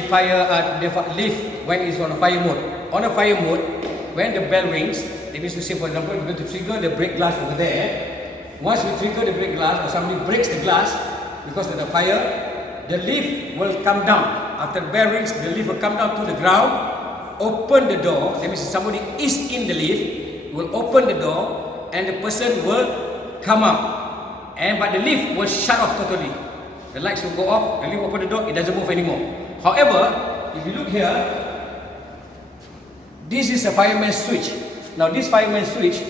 the lift when it's on a fire mode. On a fire mode, when the bell rings, that means to say, for example, we're going to trigger the brake glass over there. Once we trigger the brake glass or somebody breaks the glass because of the fire, the lift will come down. After the bell rings, the lift will come down to the ground, open the door. That means if somebody is in the lift, will open the door and the person will come out. But the lift will shut off totally. The lights will go off, the lift will open the door, it doesn't move anymore. However, if you look here, this is a fireman switch. Now this fireman switch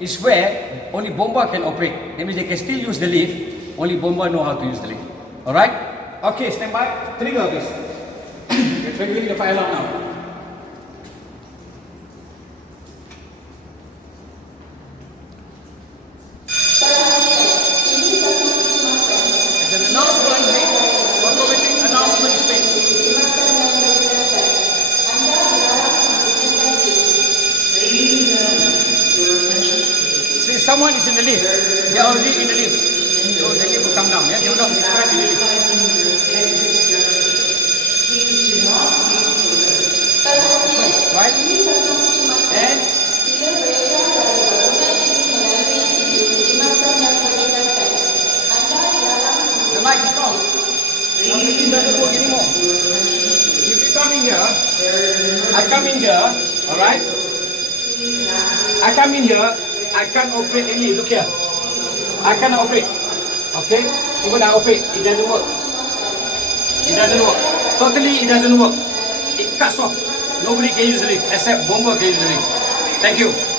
is where only bomba can operate. That means they can still use the lift, only bomba know how to use the lift. Alright? Okay, stand by. Trigger please. We're triggering the fire alarm now. Someone is in the lift. They are already in the lift. So the lift will come down. Yeah, they will not be trapped in the lift. Right? And the light is off. Now the lift doesn't work anymore. If you come in here, I come in here. Alright? I come in here. I can't operate any, look here. I cannot operate. Okay? Even I operate, it doesn't work. It doesn't work. Totally, it doesn't work. It cuts off. Nobody can use the lift except bomber can use the lift. Thank you.